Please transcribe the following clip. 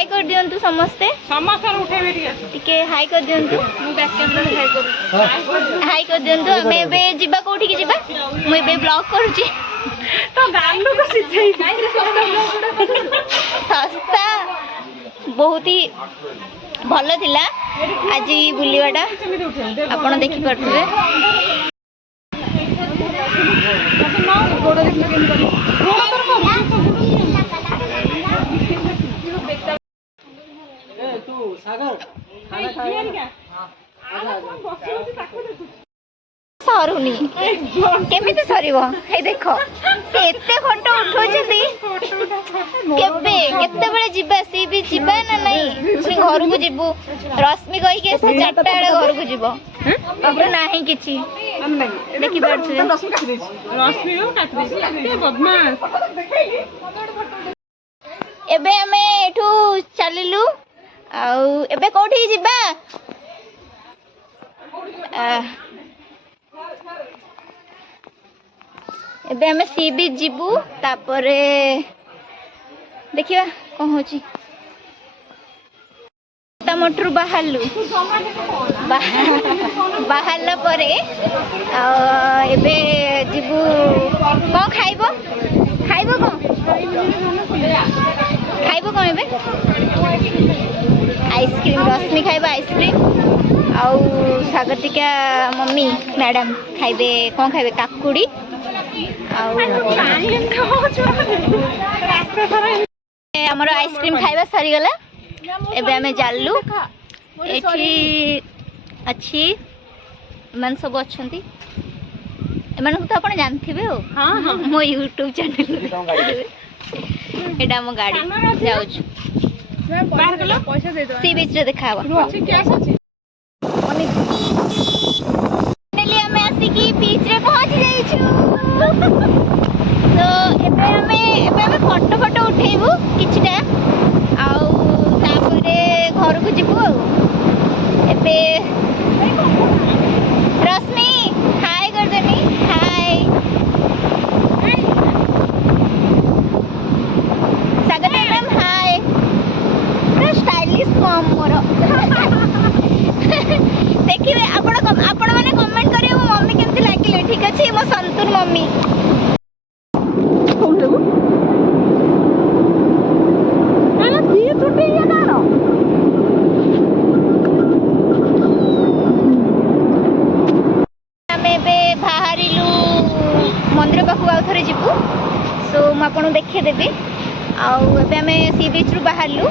high कर दियंतु समस्ते टिके हाई कर दियंतु हाई कर दियंतु हमें एबे जिबा कोठी की जिबा मु एबे ब्लॉग करूची तो गालू को सिथाई सस्ता बहुत ही भल थिला आज बुलिवाटा आपण देखि परथुबे सरुनी केमिति सरिबो हे देखो से एते फोटो उठोचती केबे केते बेले जिबा सी भी जिबा ना नहीं पुनी घर को जिबू रश्मि कहि के से 4टा बेले घर को जिबो अब नाही किछि देखि परछु रश्मि हो काट दे बदमाश एबे हमें एठू चलिलु आउ एबे कोठी जिबा एबे हमें सी बीच जीबू तापरे देखिबा कोन होची टमाटर बाहरलु बाहरला परे एबे जीबू कोन खाइबो खाइबो कोन एबे आइसक्रीम रश्मि खाइबा आइसक्रीम आउ स्वागतिका मम्मी मैडम खाइबे कोन खाइबे काकुड़ी आमर आइसक्रीम खाइबा सरी गला एबे हमें जालु एठी अच्छी मन सब अच्छंती एमान को तो आपण जानथिबे हो हां हां मो YouTube चैनल एडा हम गाड़ी जाउछु बाहर गला पैसा दे दो सी बीच रे देखावा अछि कैश अछि फाइनली हमें आसी की बीच रे पहुंच जाइछु तो एबे फोटो उठेबू किछटा आउ तापरे घर को जिबू एबे रश्मि हाय कर देनी हाय स्वागत है मैम हाय पूरा स्टाइलिश मम मोर देखिबे आपण माने कमेंट करियो मो मम्मी केमति लागिले ठीक अछि मो संतूर मम्मी मंदिर पाखु आउ थरे जीवु सो मु आपन देखे देबी आउ एबे हमें सी बीच रु बाहरलु